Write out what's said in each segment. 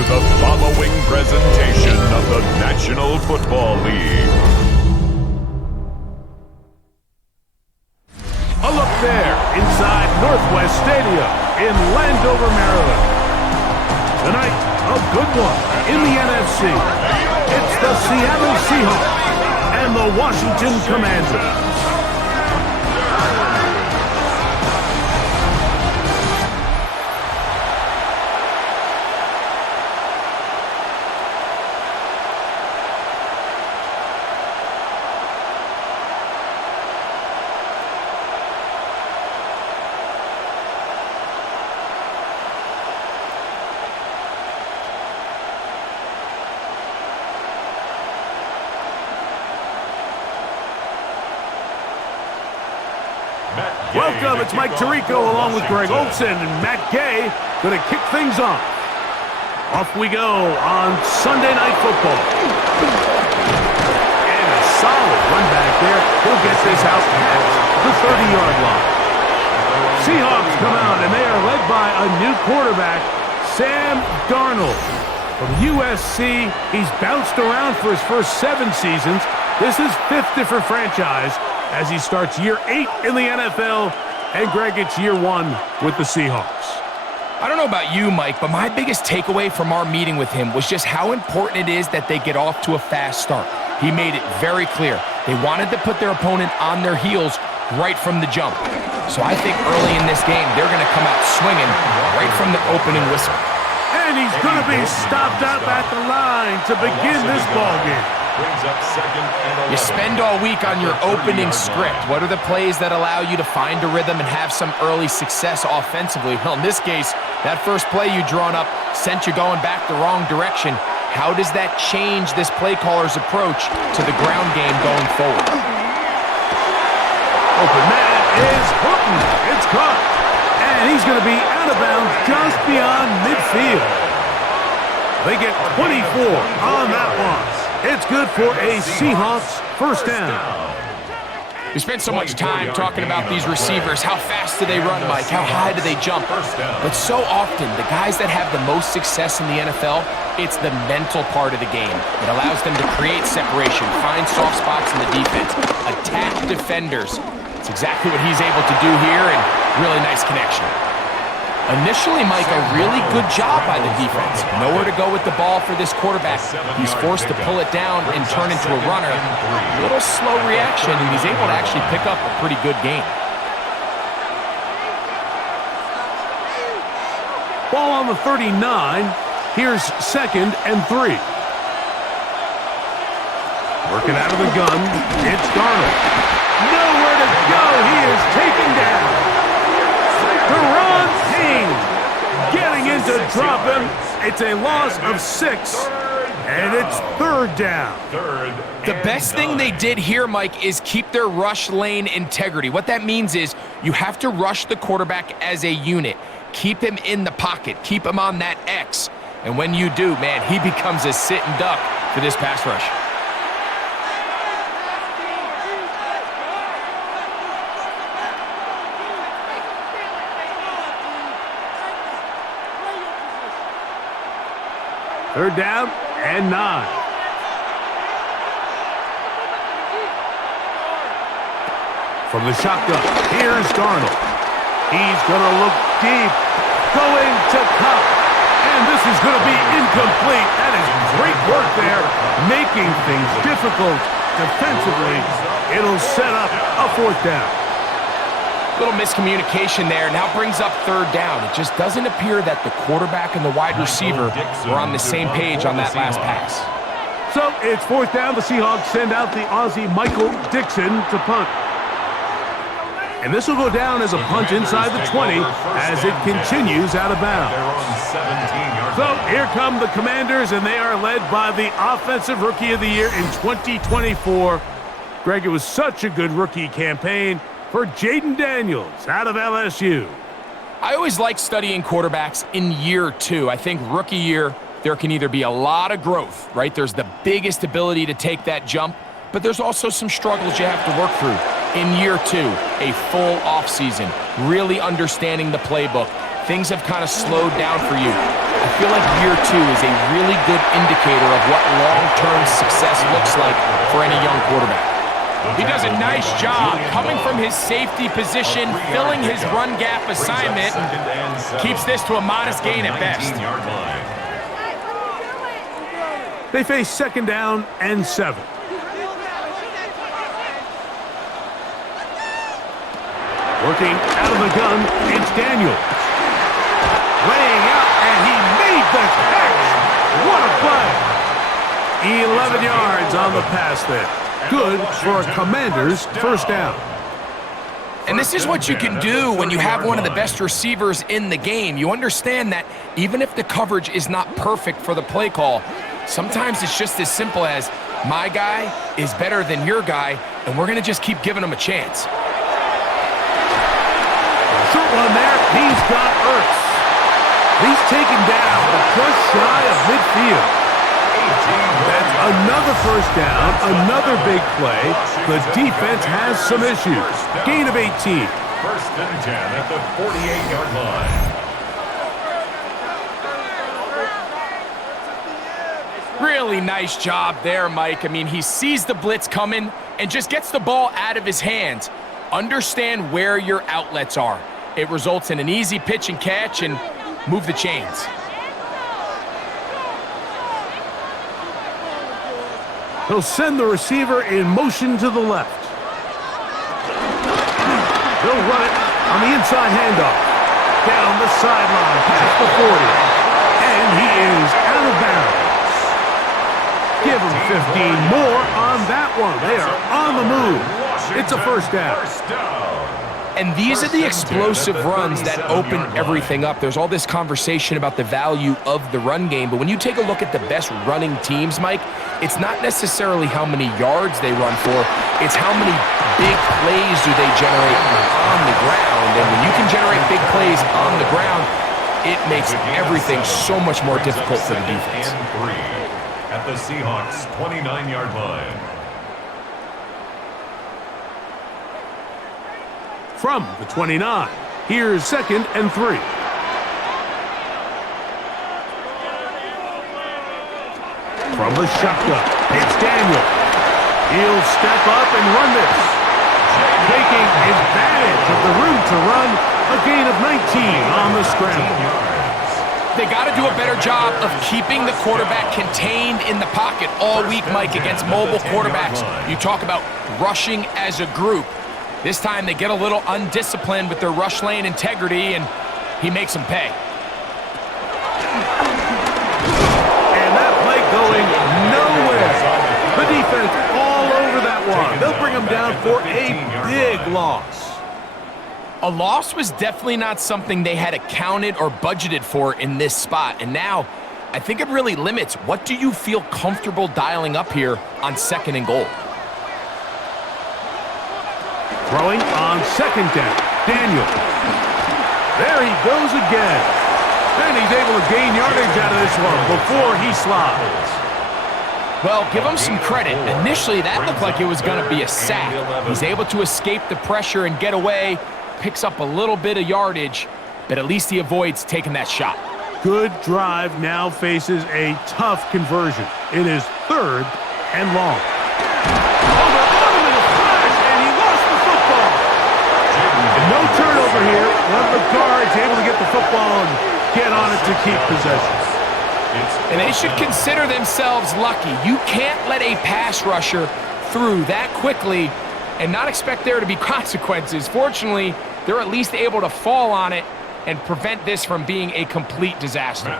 to the following presentation of the National Football League. A look there inside Northwest Stadium in Landover, Maryland. Tonight, a good one in the NFC. It's the Seattle Seahawks and the Washington Commanders. Welcome, it's Mike Tirico along with Greg Olson and Matt Gay going to kick things off. Off we go on Sunday Night Football. And a solid run back there. He'll get this out past the 30-yard line. Seahawks come out and they are led by a new quarterback, Sam Darnold. From USC, he's bounced around for his first 7 seasons. This is 5th different franchise as he starts year 8 in the NFL, and Greg, it's year 1 with the Seahawks. I don't know about you, Mike, but my biggest takeaway from our meeting with him was just how important it is that they get off to a fast start. He made it very clear. They wanted to put their opponent on their heels right from the jump. So I think early in this game, they're going to come out swinging right from the opening whistle. And he's going to be stopped up at the line to begin this ballgame. You spend all week on your opening script. What are the plays that allow you to find a rhythm and have some early success offensively? Well, in this case, that first play you drawn up sent you going back the wrong direction. How does that change this play caller's approach to the ground game going forward? Open man is Horton. It's caught. And he's going to be out of bounds just beyond midfield. They get 24 on that one. It's good for a Seahawks first down. We spent so much time talking about these receivers. How fast do they run, Mike? How high do they jump? But so often, the guys that have the most success in the NFL, it's the mental part of the game. It allows them to create separation, find soft spots in the defense, attack defenders. It's exactly what he's able to do here, and really nice connection. Initially, Mike, a really good job by the defense. Nowhere to go with the ball for this quarterback. He's forced to pull it down and turn into a runner. A little slow reaction, and he's able to actually pick up a pretty good game. Ball on the 39. Here's 2nd and 3. Working out of the gun. It's Darnold. Nowhere to go. He is taken down. Deron Payne getting in to drop him. It's a loss of 6, and it's 3rd down. The best thing they did here, Mike, is keep their rush lane integrity. What that means is you have to rush the quarterback as a unit. Keep him in the pocket. Keep him on that X. And when you do, man, he becomes a sitting duck for this pass rush. Third down and 9. From the shotgun, here's Darnold. He's going to look deep, going to Cup. And this is going to be incomplete. That is great work there, making things difficult defensively. It'll set up a 4th down. Little miscommunication there. Now brings up 3rd down. It just doesn't appear that the quarterback and the wide receiver were on the same page on that last pass. So it's 4th down. The Seahawks send out the Aussie Michael Dixon to punt. And this will go down as a punt inside the 20 as it continues out of bounds. So here come the Commanders, and they are led by the Offensive Rookie of the Year in 2024. Greg, it was such a good rookie campaign for Jaden Daniels out of LSU. I always like studying quarterbacks in year 2. I think rookie year, there can either be a lot of growth, right? There's the biggest ability to take that jump, but there's also some struggles you have to work through. In year 2, a full offseason, really understanding the playbook, things have kind of slowed down for you. I feel like year 2 is a really good indicator of what long-term success looks like for any young quarterback. He does a nice job coming from his safety position, filling his run gap assignment, and keeps this to a modest gain at best. They face 2nd down and 7. Working out of the gun, it's Daniels. Laying out, and he made the catch. What a play. 11 yards on the pass there. Good for a Commander's 1st down. And this is what you can do when you have one of the best receivers in the game. You understand that even if the coverage is not perfect for the play call, sometimes it's just as simple as, my guy is better than your guy, and we're going to just keep giving him a chance. Short one there. He's got Ertz. He's taken down, but just shy of midfield. That's another 1st down, another big play. The defense has some issues. Gain of 18. 1st and 10 at the 48-yard line. Really nice job there, Mike. I mean, he sees the blitz coming and just gets the ball out of his hands. Understand where your outlets are. It results in an easy pitch and catch and move the chains. He'll send the receiver in motion to the left. They'll run it on the inside handoff. Down the sideline, past the 40. And he is out of bounds. Give him 15 more on that one. They are on the move. It's a 1st down. And these are the explosive runs that open everything up. There's all this conversation about the value of the run game, but when you take a look at the best running teams, Mike, it's not necessarily how many yards they run for, it's how many big plays do they generate on the ground. And when you can generate big plays on the ground, it makes everything so much more difficult for the defense. At the Seahawks 29-yard line. From the 29, here's 2nd and 3. From the shotgun, it's Daniel. He'll step up and run this. Taking advantage of the room to run, a gain of 19 on the scramble. They got to do a better job of keeping the quarterback contained in the pocket all week, Mike, against mobile quarterbacks. You talk about rushing as a group. This time they get a little undisciplined with their rush lane integrity, and he makes them pay. And that play going nowhere. The defense all over that one. They'll bring him down for a big loss. A loss was definitely not something they had accounted or budgeted for in this spot. And now, I think it really limits what do you feel comfortable dialing up here on 2nd and goal. Throwing on 2nd down, Daniel. There he goes again. And he's able to gain yardage out of this one before he slides. Well, give him some credit. Initially, that looked like it was going to be a sack. He's able to escape the pressure and get away, picks up a little bit of yardage, but at least he avoids taking that shot. Good drive now faces a tough conversion. It is 3rd and long. No turnover here. One of the guards able to get the football and get on it to keep possession. And they should consider themselves lucky. You can't let a pass rusher through that quickly and not expect there to be consequences. Fortunately, they're at least able to fall on it and prevent this from being a complete disaster.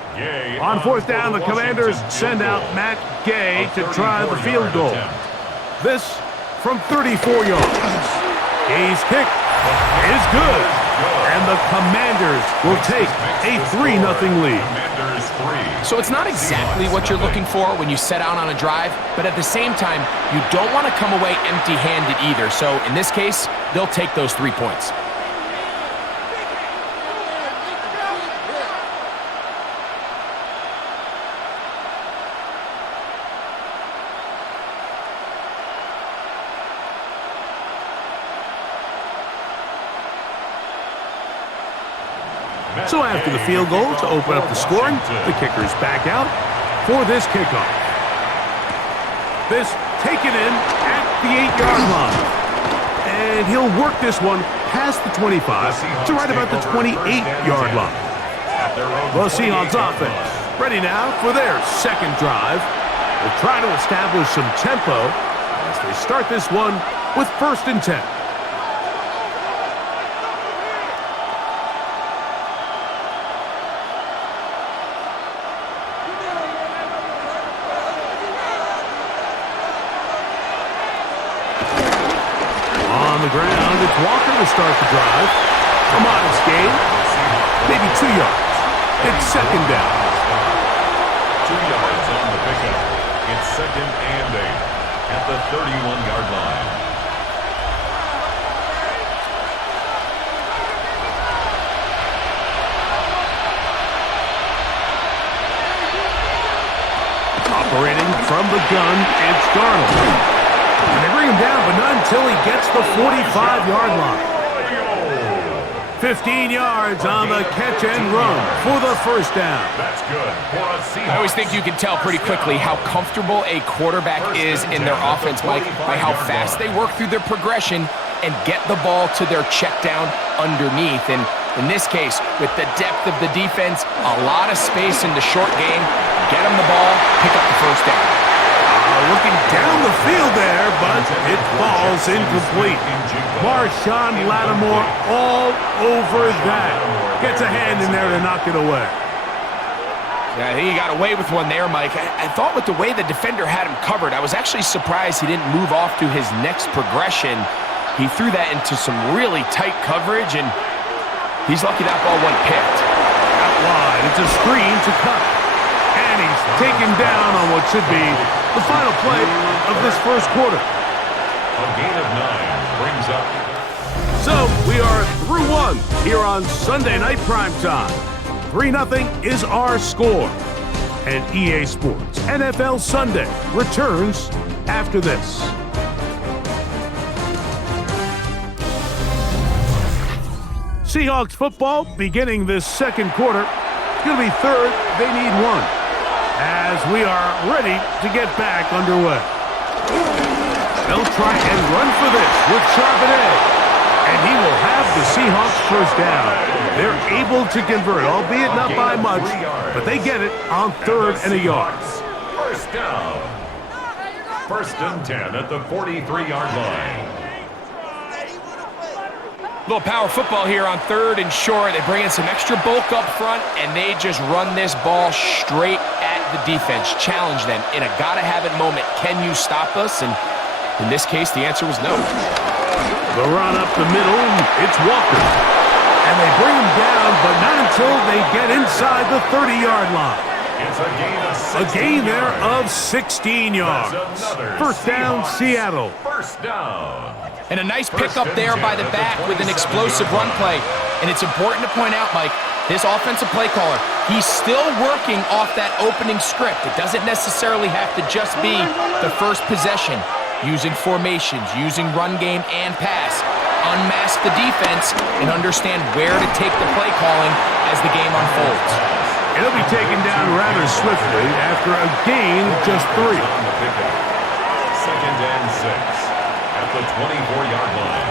On 4th down, the Commanders send out Matt Gay to try the field goal. This from 34 yards. Gay's kick is good, and the Commanders will take a 3-0 lead. So it's not exactly what you're looking for when you set out on a drive, but at the same time, you don't want to come away empty-handed either. So in this case, they'll take those 3 points. So after the field goal to open up the scoring, the kicker's back out for this kickoff. This taken in at the 8-yard line. And he'll work this one past the 25 to right about the 28-yard line. The Seahawks offense ready now for their second drive. They'll try to establish some tempo as they start this one with 1st and 10. On the ground, it's Walker to start the drive. A modest gain, maybe 2 yards. It's 2nd down. 2 yards on the pickup. It's 2nd and 8 at the 31-yard line. Operating from the gun, it's Darnold. And they bring him down, but not until he gets the 45-yard line. 15 yards on the catch and run for the 1st down. That's good for a Seahawks. I always think you can tell pretty quickly how comfortable a quarterback is in their offense, Mike, by how fast they work through their progression and get the ball to their check down underneath. And in this case, with the depth of the defense, a lot of space in the short game, get them the ball, pick up the 1st down. Looking down the field there, but it falls incomplete. Marshawn Lattimore all over that. Gets a hand in there to knock it away. Yeah, I think he got away with one there, Mike. I thought with the way the defender had him covered, I was actually surprised he didn't move off to his next progression. He threw that into some really tight coverage, and he's lucky that ball wasn't picked. Out wide, it's a screen to cut. And he's taken down on what should be the final play of this 1st quarter. A gain of 9 brings up. So we are through 1 here on Sunday Night Primetime. 3-0 is our score. And EA Sports NFL Sunday returns after this. Seahawks football beginning this 2nd quarter. Going to be 3rd. They need 1. As we are ready to get back underway. They'll try and run for this with Charbonnet. And he will have the Seahawks 1st down. They're able to convert, albeit not by much, but they get it on 3rd and a yard. 1st down. 1st and 10 at the 43-yard line. Little power football here on 3rd and short. They bring in some extra bulk up front, and they just run this ball straight at the defense. Challenge them in a gotta-have-it moment. Can you stop us? And in this case, the answer was no. The run up the middle, it's Walker. And they bring him down, but not until they get inside the 30-yard line. It's a gain of 16 A gain there yards. of 16 yards. 1st down, Seattle. 1st down. And a nice pickup there by the back with an explosive run play. And it's important to point out, Mike, this offensive play caller, he's still working off that opening script. It doesn't necessarily have to just be the 1st possession. Using formations, using run game and pass. Unmask the defense and understand where to take the play calling as the game unfolds. It'll be taken down rather swiftly after a gain of just 3. 2nd and 6 at the 24-yard line.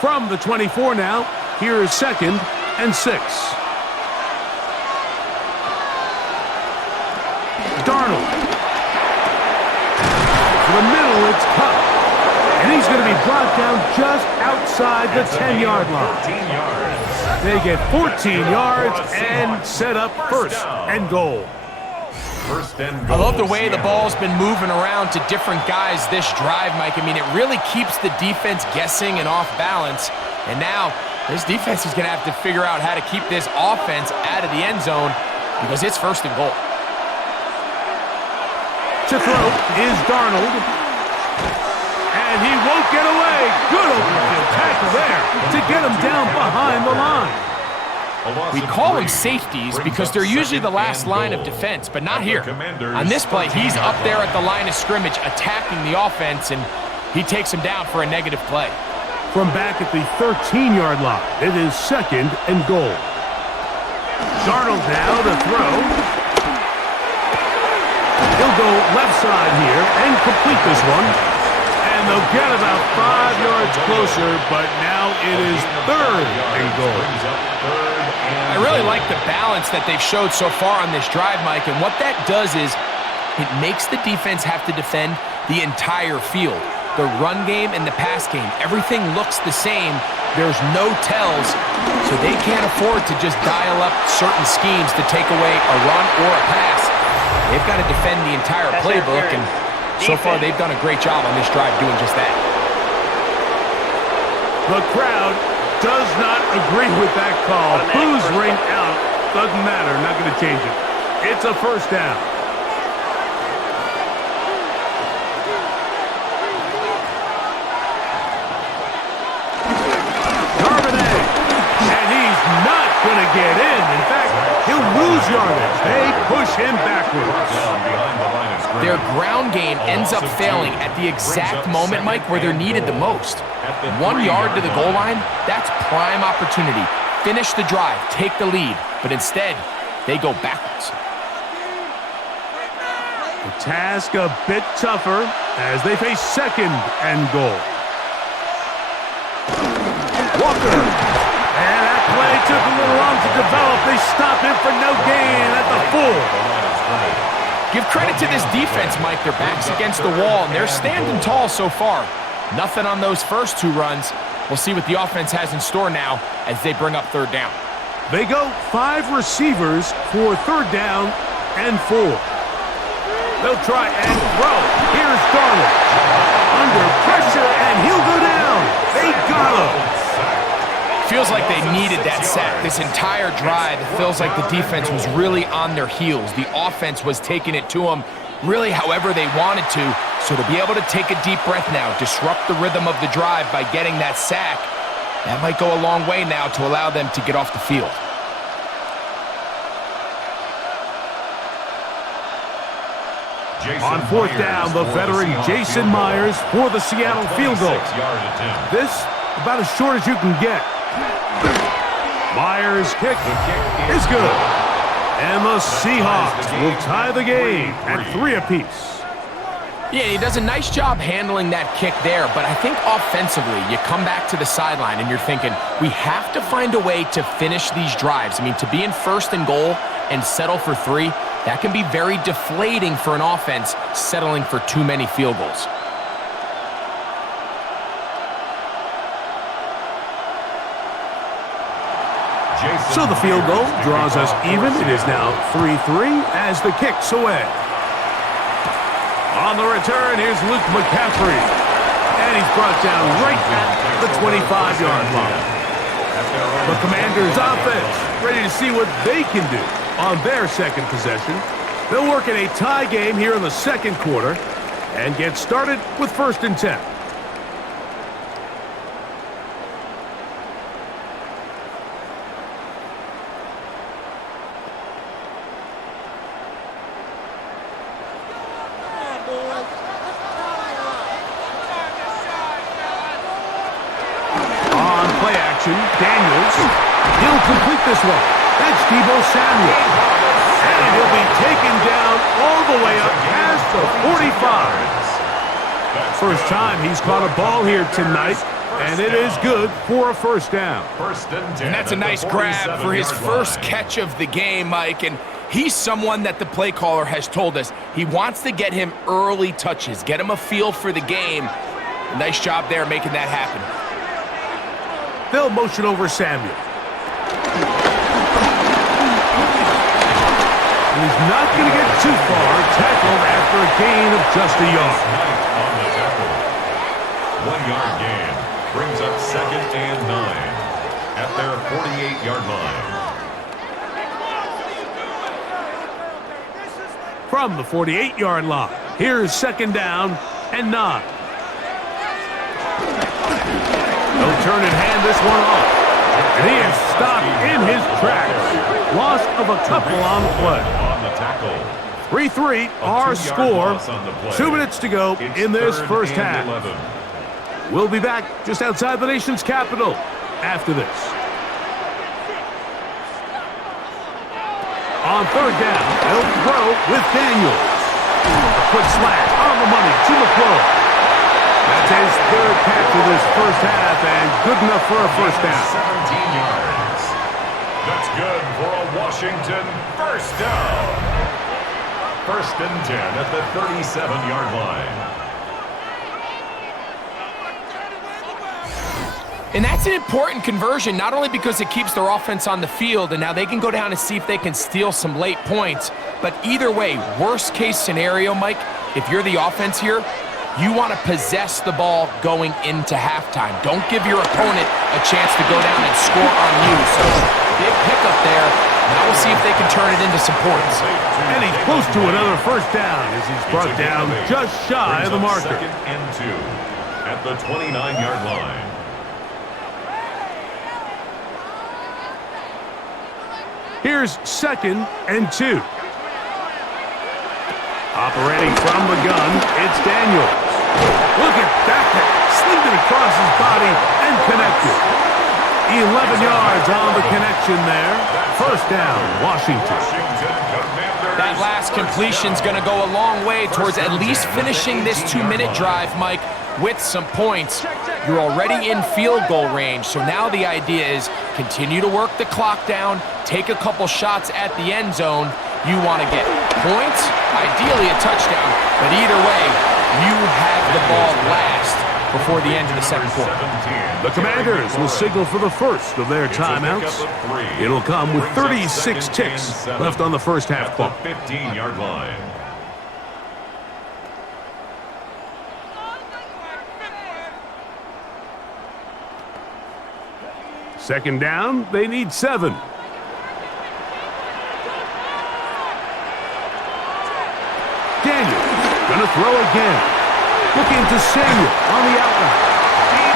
From the 24 now, here is 2nd and 6. Darnold. To the middle, it's cut. And he's going to be brought down just outside the 10-yard line. 14 yards. They get 14 yards and set up 1st and goal. 1st and I goal. love the way the ball's been moving around to different guys this drive, Mike. I mean, it really keeps the defense guessing and off balance. And now this defense is going to have to figure out how to keep this offense out of the end zone because it's 1st and goal. To throw is Darnold. And he won't get away. Good open field tackle there to get him down behind the line. We call them safeties because they're usually the last line of defense, but not here. On this play, he's up there at the line of scrimmage attacking the offense, and he takes him down for a negative play. from back at the 13-yard line. It is 2nd and goal. Darnold now to throw. He'll go left side here and complete this one. And they'll get about 5 yards closer, but now it is 3rd and goal. I really like the balance that they've showed so far on this drive, Mike, and what that does is it makes the defense have to defend the entire field. The run game and the pass game, everything looks the same. There's no tells, so they can't afford to just dial up certain schemes to take away a run or a pass. They've got to defend the entire playbook, and so far they've done a great job on this drive doing just that. The crowd does not agree with that call. Who's ring out? Doesn't matter. Not going to change it. It's a first down. Going to get in. In fact, he'll lose yardage. They push him backwards. Their ground game ends up failing at the exact moment, Mike, where they're needed the most. 1 yard to the goal line, that's prime opportunity. Finish the drive, take the lead, but instead, they go backwards. The task a bit tougher as they face 2nd and goal. Walker. And that play took a little long to develop. They stop him for no gain at the 4. Give credit to this defense, Mike. Their backs against the wall, and they're standing tall so far. Nothing on those first 2 runs. We'll see what the offense has in store now as they bring up 3rd down. They go 5 receivers for 3rd down and 4. They'll try and throw. Here's Darnold. Under pressure, and he'll go down. They got him. Feels like they needed that sack. This entire drive, it feels like the defense was really on their heels. The offense was taking it to them really however they wanted to. So to be able to take a deep breath now, disrupt the rhythm of the drive by getting that sack, that might go a long way now to allow them to get off the field. On 4th down, the veteran Jason Myers for the Seattle field goal. This about as short as you can get. Myers' kick is good. And the Seahawks will tie the game at 3 apiece. Yeah, he does a nice job handling that kick there, but I think offensively, you come back to the sideline and you're thinking, we have to find a way to finish these drives. I mean, to be in 1st and goal and settle for 3, that can be very deflating for an offense settling for too many field goals. So the field goal draws us even. It is now 3-3 as the kick's away. On the return, here's Luke McCaffrey. And he's brought down right at the 25-yard line. The Commanders' offense ready to see what they can do on their 2nd possession. They'll work in a tie game here in the 2nd quarter and get started with 1st and 10. Daniels, he'll complete this one. That's Deebo Samuel. And he'll be taken down all the way up past the 45. First time he's caught a ball here tonight, and it is good for a 1st down. And that's a nice grab for his first catch of the game, Mike. And he's someone that the play caller has told us he wants to get him early touches, get him a feel for the game. Nice job there making that happen. They'll motion over Samuel. And he's not going to get too far. Tackled after a gain of just a yard. On the tackle. 1-yard gain brings up 2nd and 9 at their 48-yard line. From the 48-yard line, here's 2nd down and 9. They'll turn and hand this one off. And he is stopped in his tracks. Loss of a couple on the play. 3-3, our score. 2 minutes to go in this first half. We'll be back just outside the nation's capital after this. On third down, they'll throw with Daniels. A quick slant on the money to McClure. That's his third catch of this first half, and good enough for a first down. 17 yards. That's good for a Washington first down. First and 10 at the 37-yard line. And that's an important conversion, not only because it keeps their offense on the field, and now they can go down and see if they can steal some late points, but either way, worst case scenario, Mike, if you're the offense here, you want to possess the ball going into halftime. Don't give your opponent a chance to go down and score on you. So, big pickup there. Now we'll see if they can turn it into some points. And he's close to another first down as he's brought down just shy of the marker. Second and 2 at the 29-yard line. Here's second and 2. Operating from the gun, it's Daniels. Look at that. Slinged it across his body and connected. 11 yards on the connection there. First down, Washington. That last completion's going to go a long way towards at least finishing this 2-minute drive, Mike, with some points. You're already in field goal range, so now the idea is continue to work the clock down, take a couple shots at the end zone. You want to get points, ideally a touchdown, but either way, you have the ball last before the end of the second quarter. The Commanders will signal for the first of their timeouts. It'll come with 36 ticks left on the first half clock. 15-yard line. Second down, they need 7. Daniels gonna throw again. Looking to Samuel on the outline.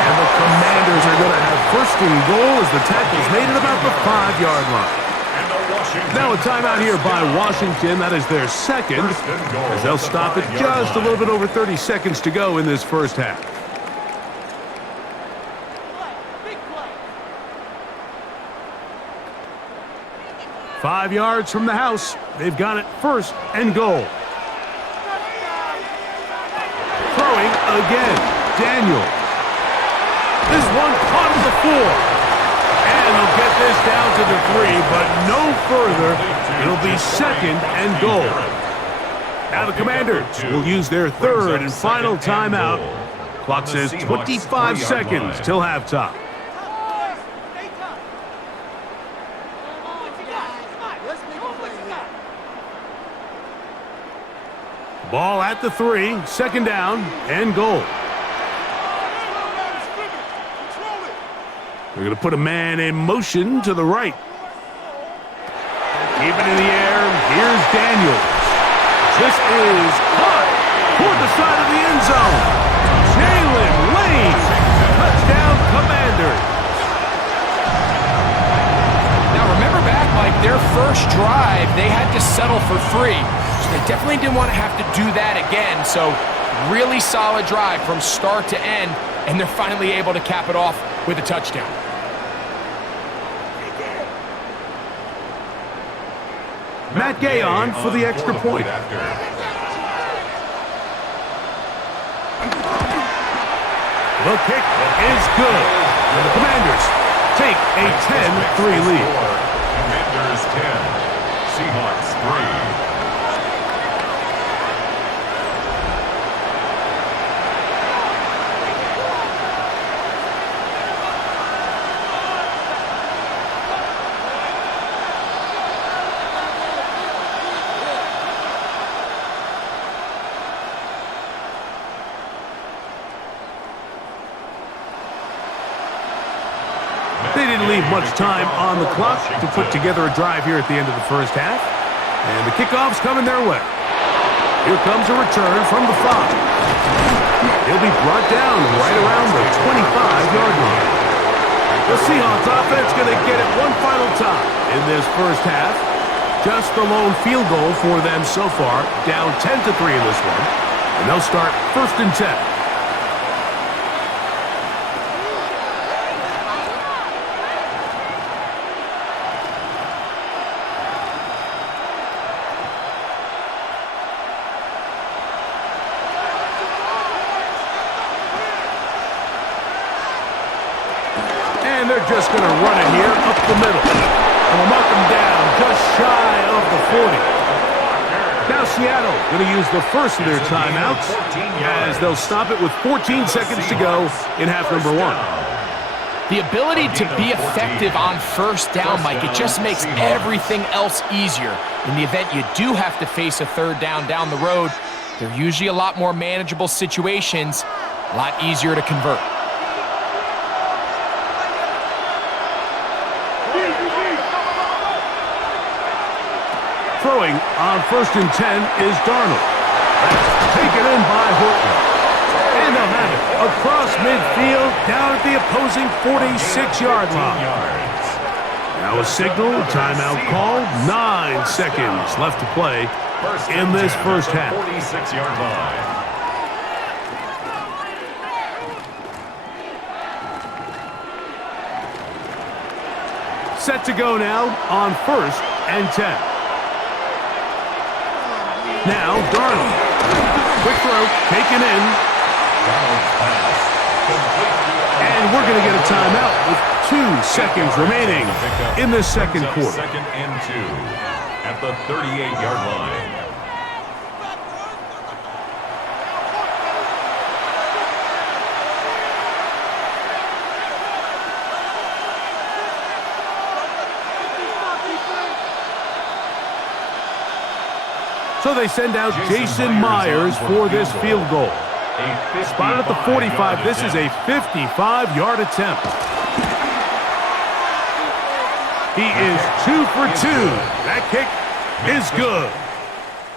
And the Commanders are gonna have first and goal as the tackle's made at about the 5-yard line. Now a timeout here by Washington. That is their second, as they'll stop it just a little bit over 30 seconds to go in this first half. Five yards from the house. They've got it first and goal. Throwing again. Daniels. This one caught at the 4. And they'll get this down to the 3, but no further. It'll be second and goal. Now the Commanders will use their third and final timeout. Clock says 25 seconds till halftime. Ball at the 3, second down and goal. They're going to put a man in motion to the right. Keep it in the air. Here's Daniels. This is caught toward the side of the end zone. Jalen Lane. Touchdown, Commanders. Now remember back, Mike, their first drive, they had to settle for 3. So they definitely didn't want to have to do that again. So really solid drive from start to end, and they're finally able to cap it off with a touchdown. Matt Gay on for the extra point. The kick is good. And the Commanders take a 10-3 lead. Commanders 10, Seahawks 3. They didn't leave much time on the clock to put together a drive here at the end of the first half. And the kickoff's coming their way. Here comes a return from the 5. He'll be brought down right around the 25-yard line. The Seahawks offense going to get it one final time in this first half. Just the lone field goal for them so far, down 10-3 in this one. And they'll start first and 10. And they're just going to run it here up the middle. And we'll mark them down just shy of the 40. Now Seattle going to use the first of their timeouts as they'll stop it with 14 seconds to go in half number 1. The ability to be effective on first down, Mike, it just makes everything else easier. In the event you do have to face a third down the road, they're usually a lot more manageable situations, a lot easier to convert. Throwing on 1st and 10 is Darnold. That's taken in by Horton. And they'll have it across midfield down at the opposing 46-yard line. Now a signal, timeout call, 9 seconds left to play in this first half. 46-yard line. Set to go now on 1st and 10. Now, Darnold. Quick throw, taken in. And we're going to get a timeout with 2 seconds remaining in the second quarter. 2nd and 2 at the 38-yard line. So they send out Jason Myers for this field goal. Spotted at the 45. This is a 55-yard attempt. He is 2 for 2. That kick is good.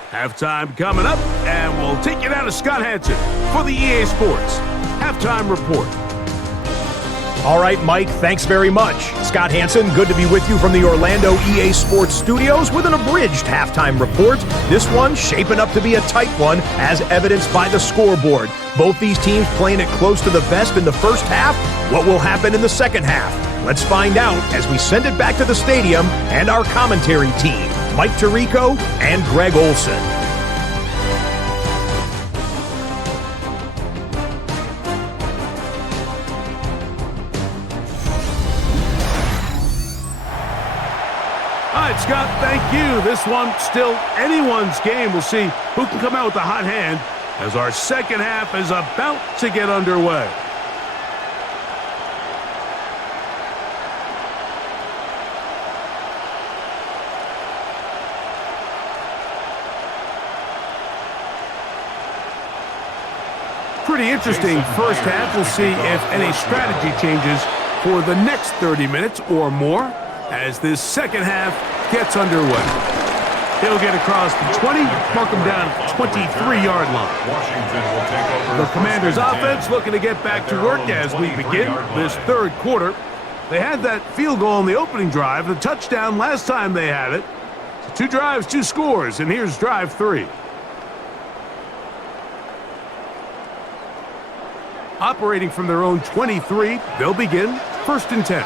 Halftime coming up, and we'll take you down to Scott Hansen for the EA Sports Halftime Report. All right, Mike, thanks very much. Scott Hansen, good to be with you from the Orlando EA Sports Studios with an abridged halftime report. This one shaping up to be a tight one, as evidenced by the scoreboard. Both these teams playing it close to the vest in the first half. What will happen in the second half? Let's find out as we send it back to the stadium and our commentary team, Mike Tirico and Greg Olson. All right, Scott, thank you. This one still anyone's game. We'll see who can come out with the hot hand as our second half is about to get underway. Pretty interesting first half. We'll see if any strategy changes for the next 30 minutes or more as this second half gets underway. He'll get across the 20, mark him down at the 23-yard line. Washington will take over. The Commanders' offense looking to get back to work as we begin this third quarter. They had that field goal on the opening drive, the touchdown last time they had it. 2 drives, 2 scores, and here's drive 3. Operating from their own 23, they'll begin 1st and 10.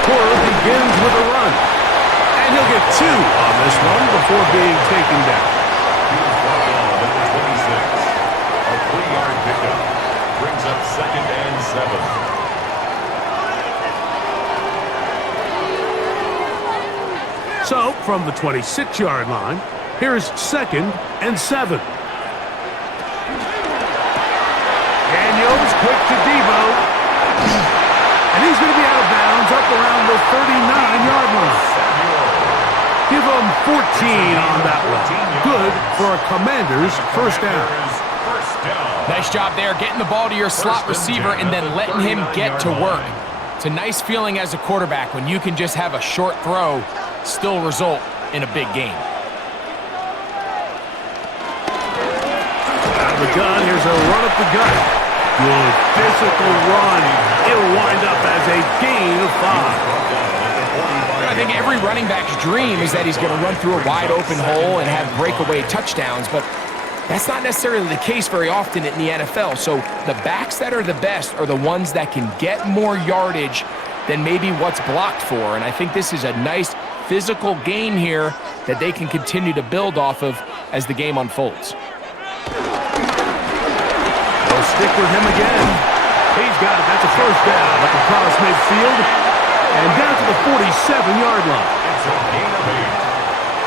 Quarter begins with a run. And he'll get 2 on this one before being taken down. Here's Waddle at the 26. A 3-yard pickup brings up 2nd and 7. So, from the 26-yard line, here's 2nd and 7. Daniels quick to Debo. And he's going to be out of bounds up around the 39-yard line. Give him 14 on that one. Good for a Commander's first down. Nice job there, getting the ball to your slot receiver and then letting him get to work. It's a nice feeling as a quarterback when you can just have a short throw still result in a big game. Out of the gun, here's a run up the gut. Good physical run. It'll wind up as a gain of 5. I think every running back's dream is that he's going to run through a wide open hole and have breakaway touchdowns, but that's not necessarily the case very often in the NFL. So the backs that are the best are the ones that can get more yardage than maybe what's blocked for. And I think this is a nice physical game here that they can continue to build off of as the game unfolds. stick with him again. He's got it. That's a first down up across midfield and down to the 47-yard line. It's a gain of 8.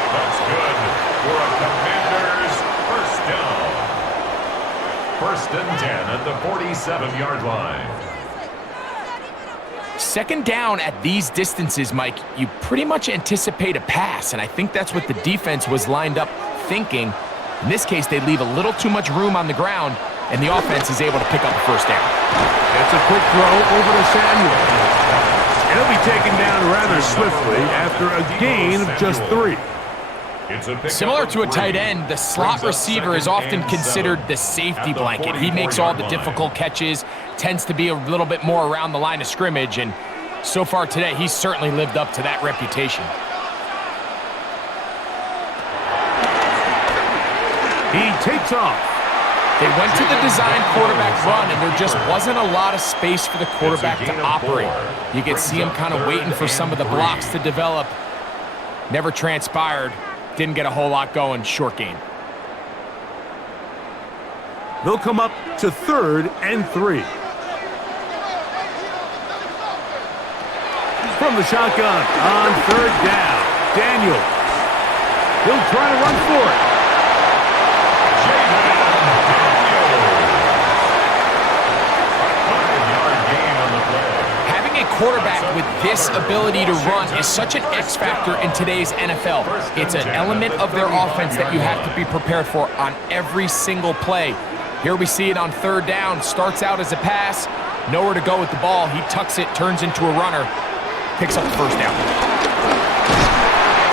That's good for a Commanders first down. First and 10 at the 47-yard line. Second down at these distances, Mike, you pretty much anticipate a pass, and I think that's what the defense was lined up thinking. In this case, they leave a little too much room on the ground, and the offense is able to pick up a first down. It's a quick throw over to Samuel. He'll be taken down rather swiftly after a gain of just 3. Similar to a tight end, the slot receiver is often considered the safety blanket. He makes all the difficult catches, tends to be a little bit more around the line of scrimmage, and so far today, he's certainly lived up to that reputation. He takes off. They went to the design quarterback run, and there just wasn't a lot of space for the quarterback to operate. You could see him kind of waiting for some of the blocks to develop. Never transpired. Didn't get a whole lot going. Short gain. They'll come up to 3rd and 3. From the shotgun on 3rd down, Daniel. He'll try to run for it. Quarterback with this ability to run is such an X factor in today's NFL. It's an element of their offense that you have to be prepared for on every single play. Here we see it on 3rd down. Starts out as a pass, nowhere to go with the ball. He tucks it, turns into a runner, picks up the first down.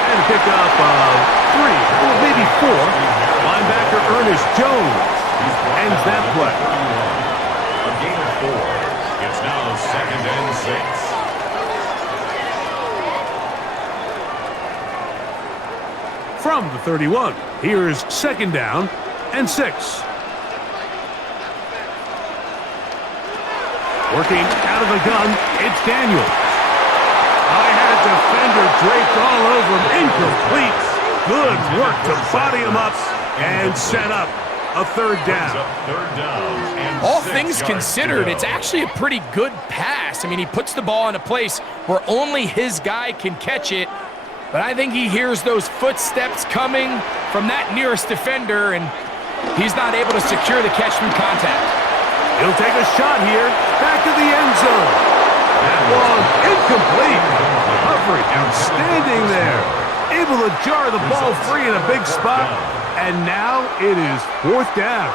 And pick up 3, or maybe 4. Linebacker Ernest Jones ends that play. A gain of 4. It's now 2nd and 6. From the 31, here's 2nd down and 6. Working out of the gun, it's Daniels. I had a defender draped all over him. Incomplete. Good work to body him up and set up a 3rd down. All things considered, it's actually a pretty good pass. I mean, he puts the ball in a place where only his guy can catch it, but I think he hears those footsteps coming from that nearest defender, and he's not able to secure the catch through contact. He'll take a shot here, back to the end zone. That one incomplete. Recovery outstanding there. Able to jar the ball free in a big spot. And now it is 4th down.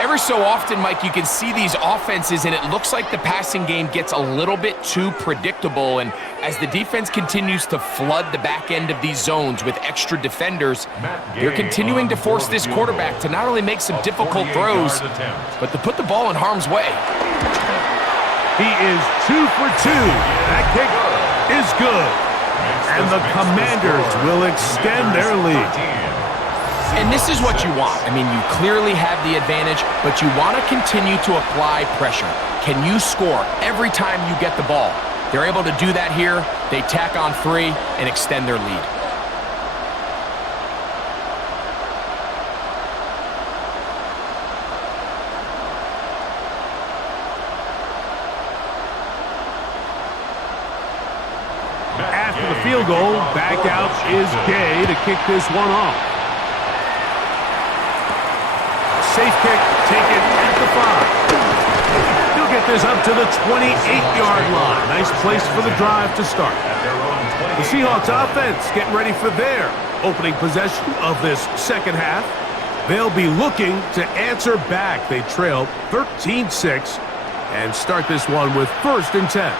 Every so often, Mike, you can see these offenses, and it looks like the passing game gets a little bit too predictable. And as the defense continues to flood the back end of these zones with extra defenders, they're continuing to force this quarterback to not only make some difficult throws, but to put the ball in harm's way. He is 2 for 2. That kick is good. And the Commanders will extend their lead. And this is what you want. I mean, you clearly have the advantage, but you want to continue to apply pressure. Can you score every time you get the ball? They're able to do that here. They tack on 3 and extend their lead. After the field goal, back out is Gay to kick this one off. Safe kick taken at the 5. He'll get this up to the 28-yard line. Nice place for the drive to start. The Seahawks offense getting ready for their opening possession of this second half. They'll be looking to answer back. They trail 13-6 and start this one with 1st and 10.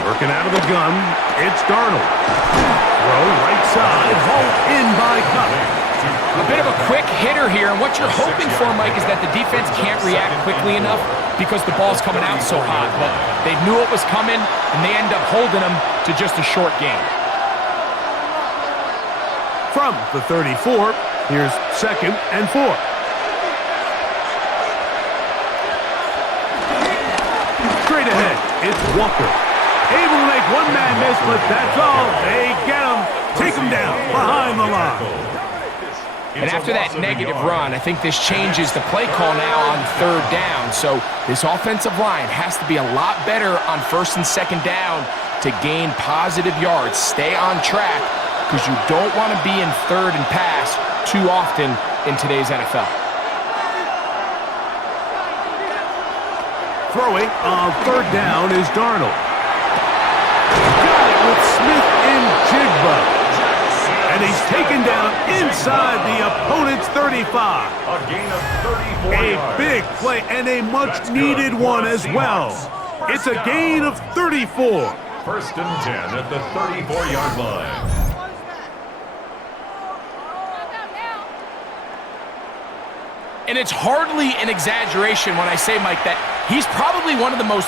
Working out of the gun, it's Darnold. Throw right side, hauled in by Cup. A bit of a quick hitter here, and what you're hoping for, Mike, is that the defense can't react quickly enough because the ball's coming out so hot. But they knew it was coming, and they end up holding them to just a short gain. From the 34, here's 2nd and 4. It's Walker. Able to make one man miss, but that's all. They get him. Take him down behind the line. And after that negative run, I think this changes the play call now on third down. So this offensive line has to be a lot better on first and second down to gain positive yards. Stay on track because you don't want to be in third and pass too often in today's NFL. Throwing on third down is Darnold. Got it with Smith and Jigba. And he's taken down inside the opponent's 35. A gain of 34 A yards. big play and a much-needed one as well. It's a gain of 34. First and 10 at the 34-yard line. And it's hardly an exaggeration when I say, Mike, that he's probably one of the most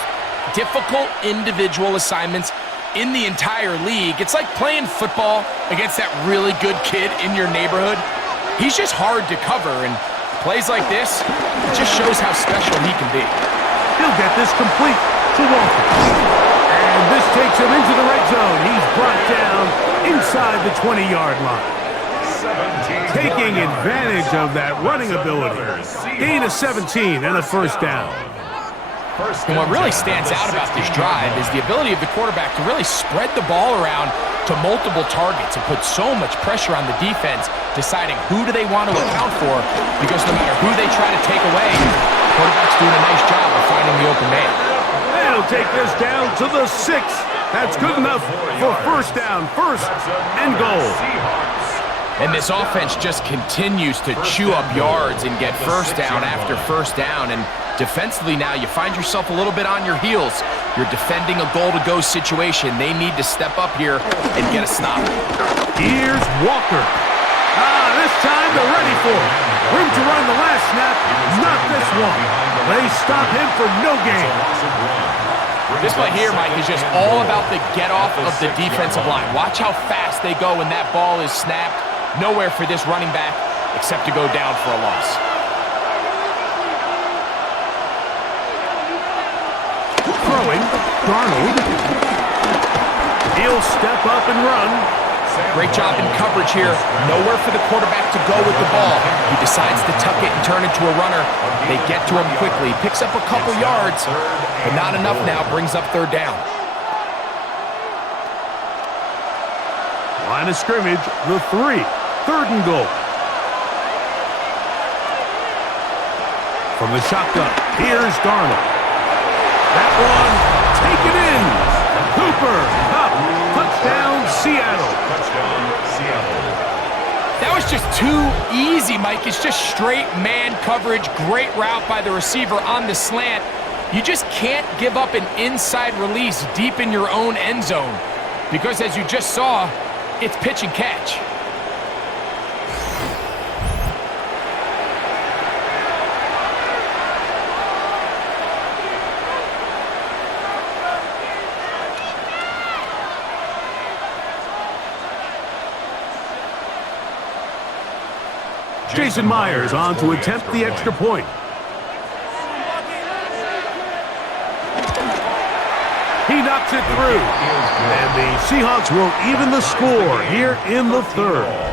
difficult individual assignments in the entire league. It's like playing football against that really good kid in your neighborhood. He's just hard to cover, and plays like this, it just shows how special he can be. He'll get this complete to Walker. And this takes him into the red zone. He's brought down inside the 20-yard line. Taking advantage of that running ability. Gain of 17 and a first down. And what really stands out about this drive is the ability of the quarterback to really spread the ball around to multiple targets and put so much pressure on the defense, deciding who do they want to account for, because no matter who they try to take away, the quarterback's doing a nice job of finding the open man. They'll take this down to the 6. That's good enough for first down, first and goal. And this offense just continues to chew up yards and get first down after first down. And defensively now, you find yourself a little bit on your heels. You're defending a goal-to-go situation. They need to step up here and get a stop. Here's Walker. This time they're ready for it. Room to run the last snap. Not this one. They stop him for no gain. This play here, Mike, is just all about the get-off of the defensive line. Watch how fast they go when that ball is snapped. Nowhere for this running back except to go down for a loss. Throwing, Darnold. He'll step up and run. Great job in coverage here. Nowhere for the quarterback to go with the ball. He decides to tuck it and turn into a runner. They get to him quickly. Picks up a couple yards, but not enough now. Brings up third down. Line of scrimmage, the 3. Third and goal. From the shotgun, here's Darnold. That one, taken in. Cooper, up, touchdown, Seattle. Touchdown, Seattle. That was just too easy, Mike. It's just straight man coverage. Great route by the receiver on the slant. You just can't give up an inside release deep in your own end zone because, as you just saw, it's pitch and catch. Jason Myers on to attempt the extra point. He knocks it through. And the Seahawks will even the score here in the third.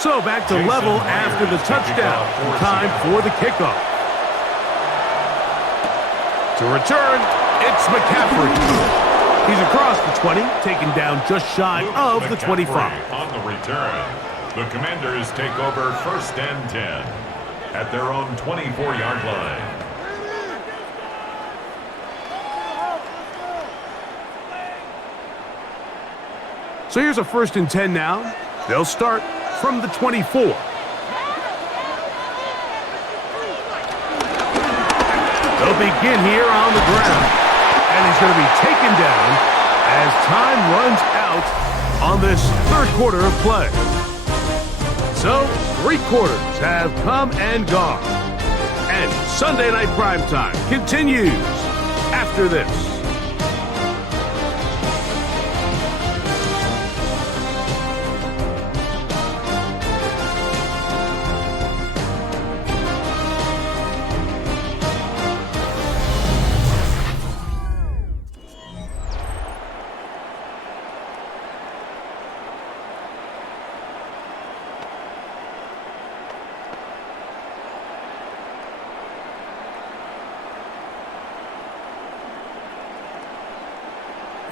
So back to level after the touchdown. Time for the kickoff. To return, it's McCaffrey. He's across the 20, taken down just shy of the 25. On the return, the Commanders take over first and 10 at their own 24-yard line. So here's a first and 10 now. They'll start from the 24. They'll begin here on the ground. And he's going to be taken down as time runs out on this third quarter of play. So, 3 quarters have come and gone. And Sunday Night Primetime continues after this.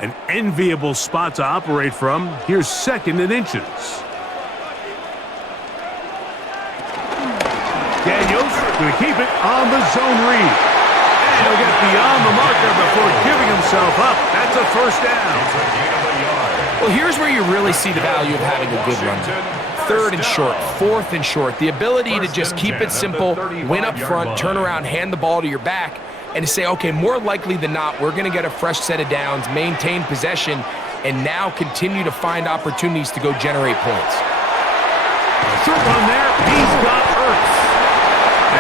An enviable spot to operate from. Here's 2nd and inches. Daniels going to keep it on the zone read. And he'll get beyond the marker before giving himself up. That's a first down. Well, here's where you really see the value of having a good run. 3rd and short, 4th and short. The ability to just keep it simple, win up front, turn around, hand the ball to your back, and to say, okay, more likely than not, we're going to get a fresh set of downs, maintain possession, and now continue to find opportunities to go generate points. Short run there, he's got Ertz.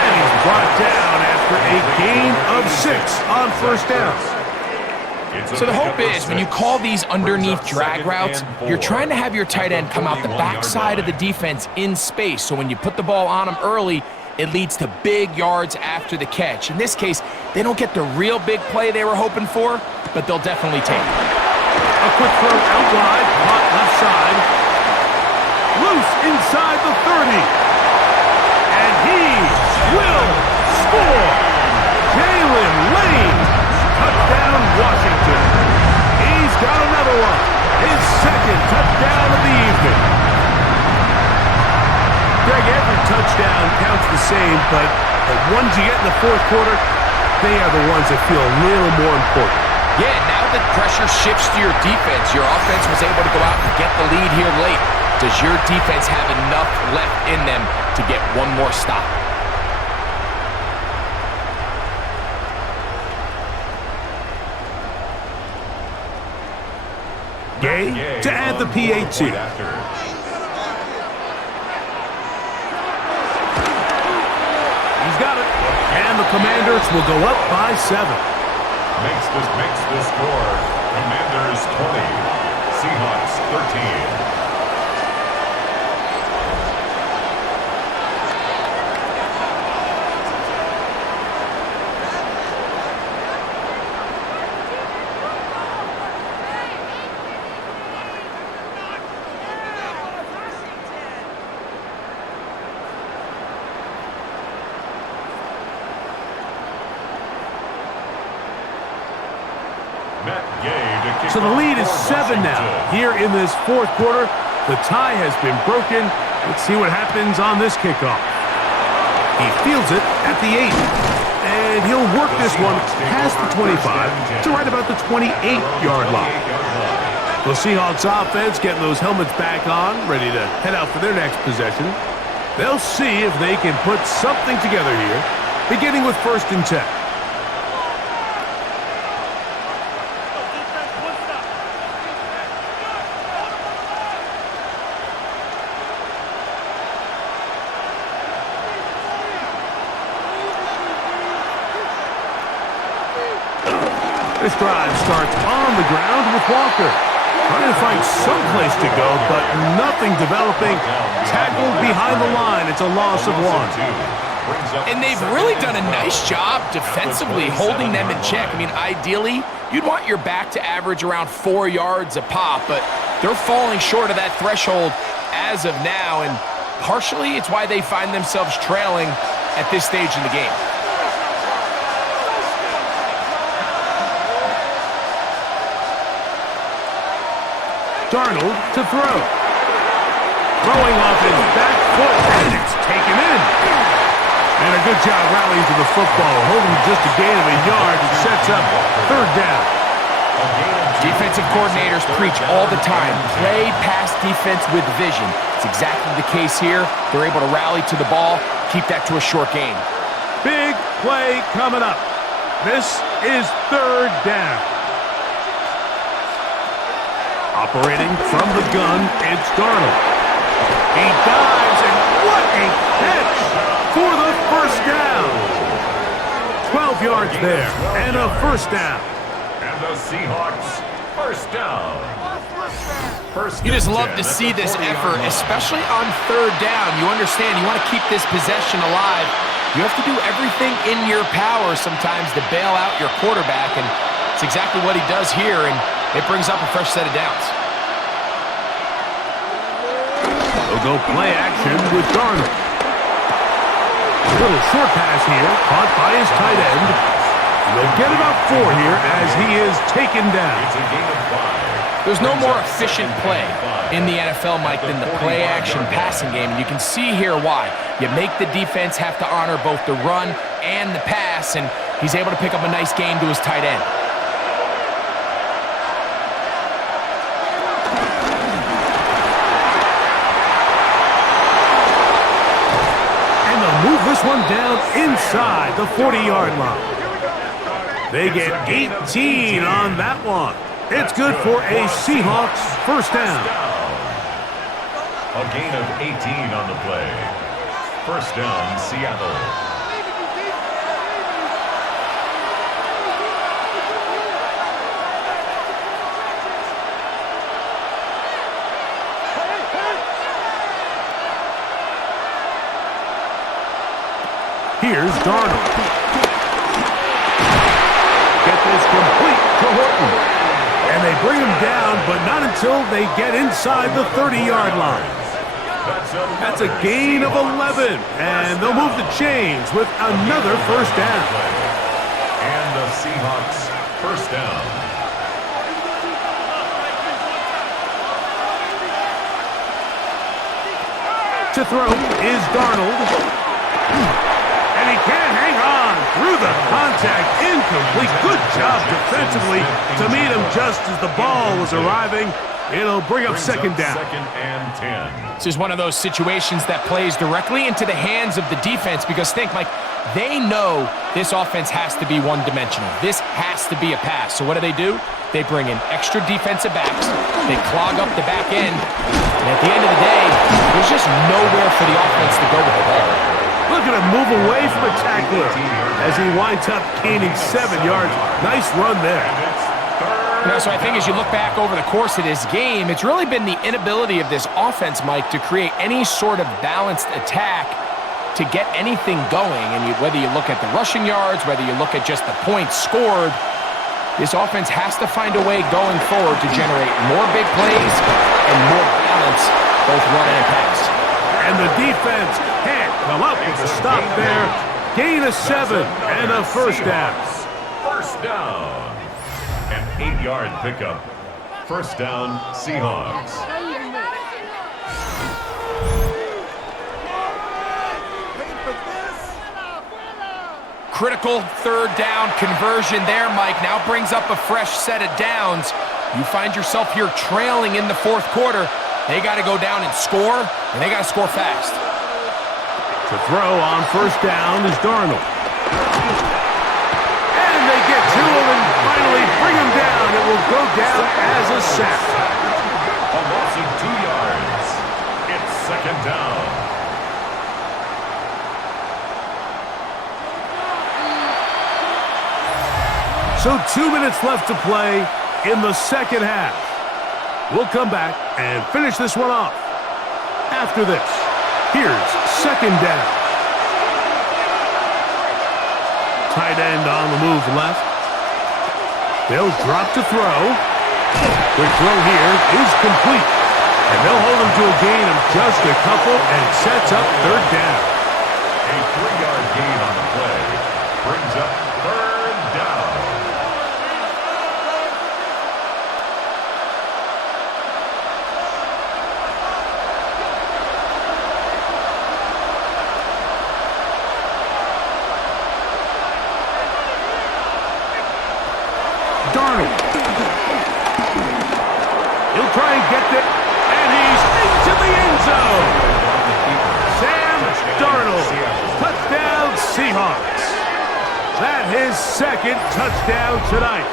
And he's brought down after a gain of 6 on first down. So the hope is when you call these underneath drag routes, you're trying to have your tight end come out the backside of the defense in space. So when you put the ball on him early, it leads to big yards after the catch. In this case, they don't get the real big play they were hoping for, but they'll definitely take it. A quick throw out wide, caught left side. Loose inside the 30. And he will score. Jalen Lane, touchdown Washington. He's got another one. His 2nd touchdown of the evening. Greg, every touchdown counts the same, but the ones you get in the 4th quarter, they are the ones that feel a little more important. Yeah, now that pressure shifts to your defense, your offense was able to go out and get the lead here late. Does your defense have enough left in them to get one more stop? Gay to add the PAT. Got it. And the Commanders will go up by 7. Makes the score. Commanders 20, Seahawks 13. So the lead is 7 now. Here in this 4th quarter, the tie has been broken. Let's see what happens on this kickoff. He fields it at the 8. And he'll work this one past the 25 to right about the 28-yard line. The Seahawks offense getting those helmets back on, ready to head out for their next possession. They'll see if they can put something together here, beginning with 1st and 10. This drive starts on the ground with Walker. Trying to find some place to go, but nothing developing. Tackled behind the line. It's a loss of 1. And they've really done a nice job defensively holding them in check. I mean, ideally, you'd want your back to average around 4 yards a pop, but they're falling short of that threshold as of now, and partially it's why they find themselves trailing at this stage in the game. Darnold to throw. Throwing off his back foot, and it's taken in. And a good job rallying to the football, holding just a gain of a yard and sets up 3rd down. Defensive coordinators preach all the time, play pass defense with vision. It's exactly the case here. They're able to rally to the ball, keep that to a short gain. Big play coming up. This is 3rd down. Operating from the gun, it's Darnold. He dives, and what a catch for the first down. 12 yards there, and a first down. And the Seahawks, first down. You just love to see this effort, especially on third down. You understand, you want to keep this possession alive. You have to do everything in your power sometimes to bail out your quarterback, and it's exactly what he does here, and it brings up a fresh set of downs. They'll go play action with Darnold. Little short pass here, caught by his tight end. They'll get about 4 here as he is taken down. It's a gain of 5. There's no more efficient play in the NFL, Mike, than the play-action passing game, and you can see here why. You make the defense have to honor both the run and the pass, and he's able to pick up a nice gain to his tight end. And they'll move this one down inside the 40-yard line. They get 18 on that one. It's good for a Seahawks first down. A gain of 18 on the play. First down, Seattle. Here's Darnold. Get this complete to Horton. And they bring him down, but not until they get inside the 30-yard line. That's a gain of 11, and they'll move the chains with another first down. And the Seahawks, first down. To throw is Darnold. And he can't hang on through the contact. Incomplete. Good job defensively to meet him just as the ball was arriving. It'll bring up second down. Second and 10. This is one of those situations that plays directly into the hands of the defense because think, Mike, they know this offense has to be one-dimensional. This has to be a pass. So what do? They bring in extra defensive backs. They clog up the back end. And at the end of the day, there's just nowhere for the offense to go with the ball. Look at him move away from a tackler as he winds up gaining 7 yards. Nice run there. So I think as you look back over the course of this game, it's really been the inability of this offense, Mike, to create any sort of balanced attack to get anything going. And whether you look at the rushing yards, whether you look at just the points scored, this offense has to find a way going forward to generate more big plays and more balance, both run and pass. And the defense can't come up with a stop there. Gain of 7 and a first down. First down. An 8-yard pickup. First down, Seahawks. Critical third down conversion there, Mike. Now brings up a fresh set of downs. You find yourself here trailing in the fourth quarter. They got to go down and score, and they got to score fast. To throw on first down is Darnold. And they get to him and finally bring him down. It will go down as a sack. A loss of 2 yards. It's second down. So 2 minutes left to play in the second half. We'll come back and finish this one off. After this, here's second down. Tight end on the move left. They'll drop to throw. Quick throw here is complete. And they'll hold him to a gain of just a couple and sets up third down. A 3-yard gain on the play brings up third down. Darnold. He'll try and get it, and he's into the end zone. Sam Darnold, touchdown Seahawks. That his second touchdown tonight.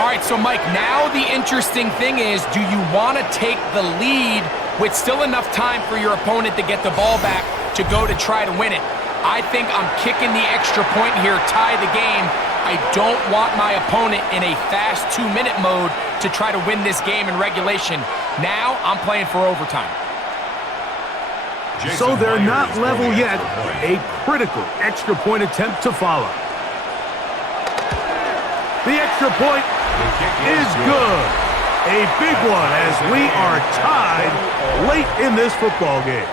All right, so Mike, now the interesting thing is, do you want to take the lead with still enough time for your opponent to get the ball back to go to try to win it? I think I'm kicking the extra point here, tie the game. I don't want my opponent in a fast 2-minute mode to try to win this game in regulation. Now I'm playing for overtime. So they're not level yet. A critical extra point attempt to follow. The extra point is good. A big one as we are tied late in this football game.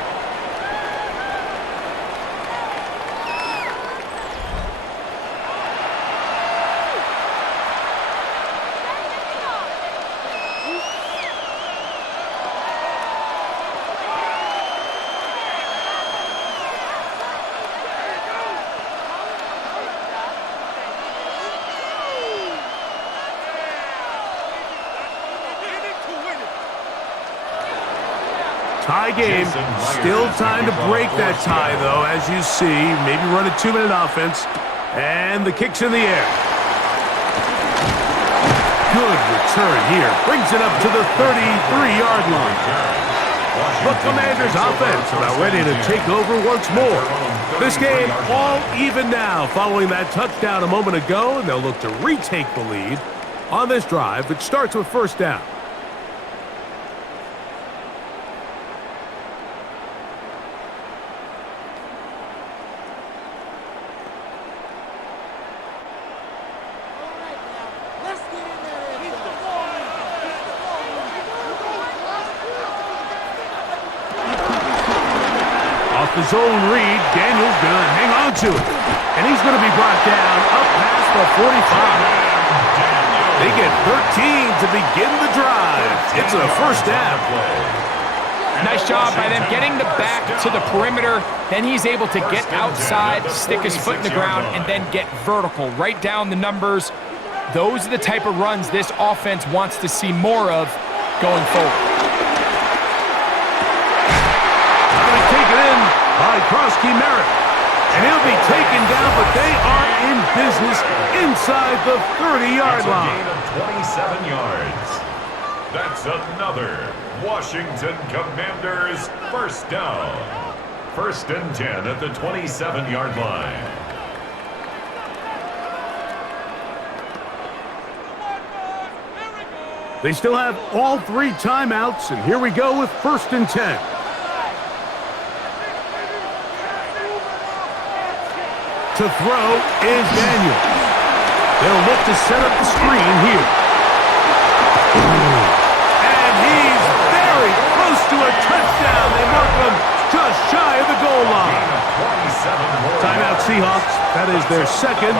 Tie game. Still time to break that tie, though, as you see. Maybe run a 2-minute offense. And the kick's in the air. Good return here. Brings it up to the 33-yard line. The Commanders' offense about ready to take over once more. This game all even now following that touchdown a moment ago, and they'll look to retake the lead on this drive, which starts with first down. The zone read, Daniel's going to hang on to it. And he's going to be brought down up past the 45. They get 13 to begin the drive. It's a first down. Nice job by them getting the back to the perimeter. Then he's able to get outside, stick his foot in the ground, and then get vertical. Right down the numbers. Those are the type of runs this offense wants to see more of going forward. By Krosky Merritt. And he'll be taken down, but they are in business inside the 30-yard line. Gain of 27 yards. That's another Washington Commanders first down. 1st and 10 at the 27-yard line. They still have all 3 timeouts, and here we go with 1st and 10. To throw is Daniel. They'll look to set up the screen here. And he's very close to a touchdown. They mark him just shy of the goal line. Timeout Seahawks. That is their second.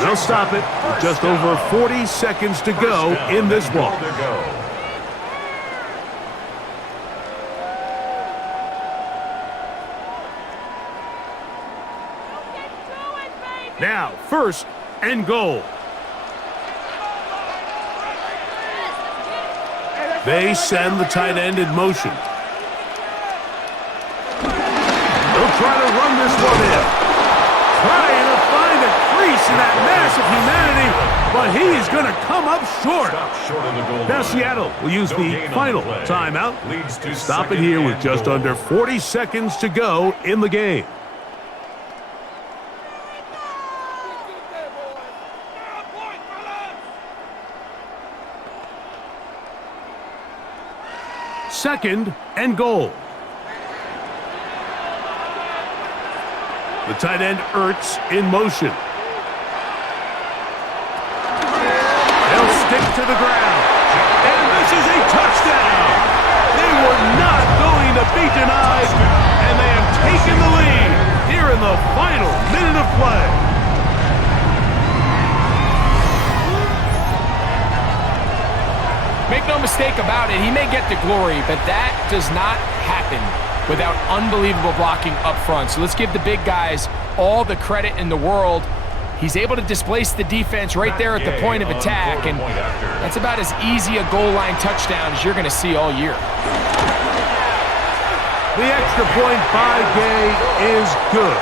They'll stop it with just over 40 seconds to go in this one. Now, 1st and goal. They send the tight end in motion. They'll try to run this one in. Trying to find a crease in that mass of humanity, but he is going to come up short. Now Seattle will use the final timeout to stop it here with just under 40 seconds to go in the game. Second and goal. The tight end Ertz in motion. They'll stick to the ground. And this is a touchdown. They were not going to be denied. And they have taken the lead here in the final minute of play. Make no mistake about it, he may get the glory, but that does not happen without unbelievable blocking up front. So let's give the big guys all the credit in the world. He's able to displace the defense right there at the point of attack, and that's about as easy a goal line touchdown as you're going to see all year. The extra point by Gay is good,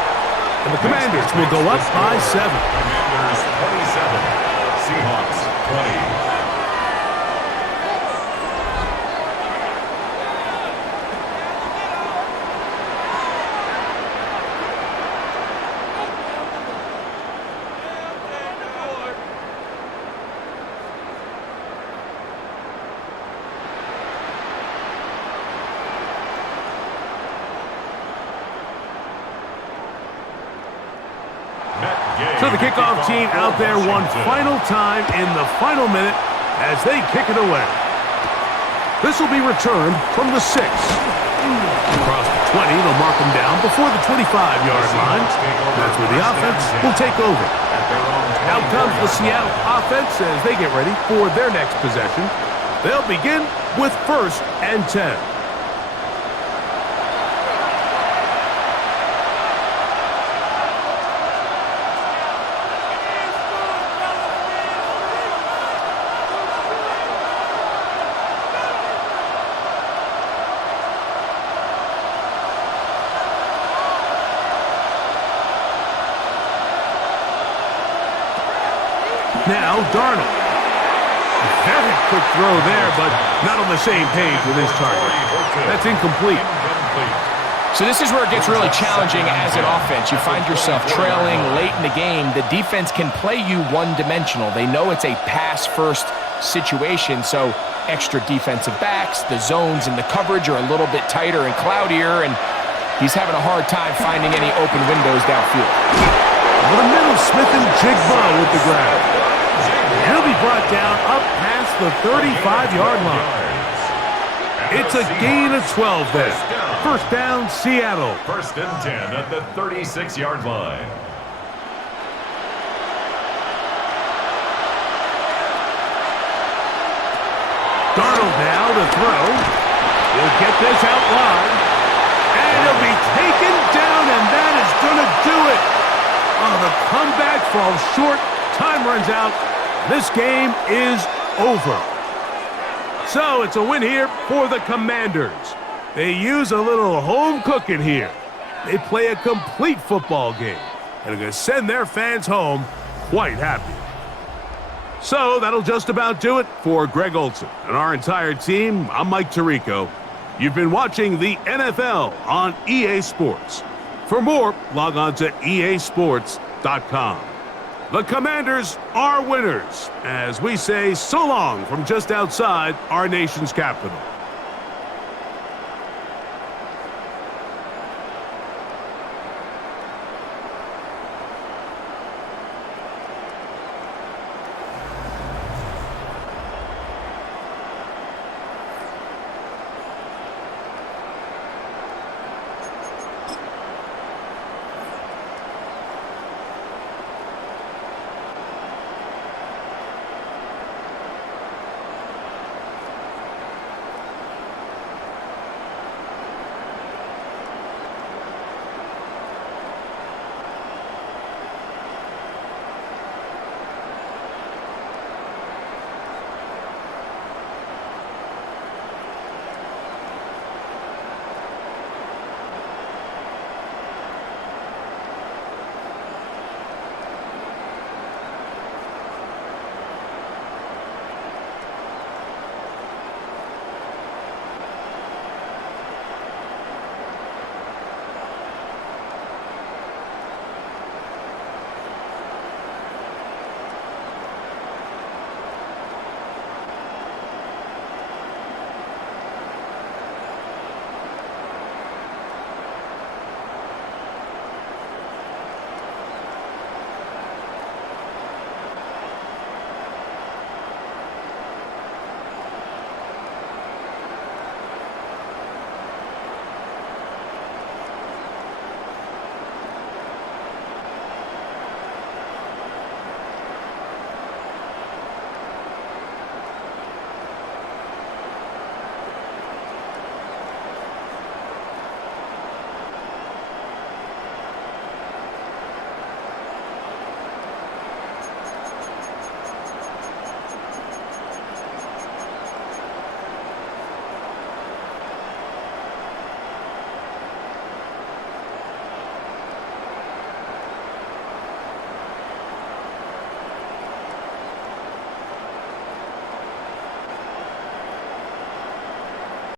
and the Commanders will go up by 7. Commanders 27, Seahawks 20. So the kickoff team out there one final time in the final minute as they kick it away. This will be returned from the 6. Across the 20, they'll mark them down before the 25-yard line. That's where the offense will take over. Out comes the Seattle offense as they get ready for their next possession. They'll begin with 1st and 10. Now, Darnold. Very quick throw there, but not on the same page with his target. That's incomplete. So this is where it gets really challenging as an offense. You find yourself trailing late in the game. The defense can play you one-dimensional. They know it's a pass-first situation, so extra defensive backs, the zones and the coverage are a little bit tighter and cloudier, and he's having a hard time finding any open windows downfield. Over the middle, Smith and Jigba with the grab. He'll be brought down up past the 35-yard line. It's a gain of 12 there. First down, Seattle. 1st and 10 at the 36-yard line. Darnold now to throw. He'll get this out wide. And he'll be taken down, and that is going to do it. Oh, the comeback falls short. Time runs out. This game is over. So it's a win here for the Commanders. They use a little home cooking here. They play a complete football game and are going to send their fans home quite happy. So that'll just about do it for Greg Olson and our entire team. I'm Mike Tirico. You've been watching the NFL on EA Sports. For more, log on to easports.com. The Commanders are winners, as we say so long from just outside our nation's capital.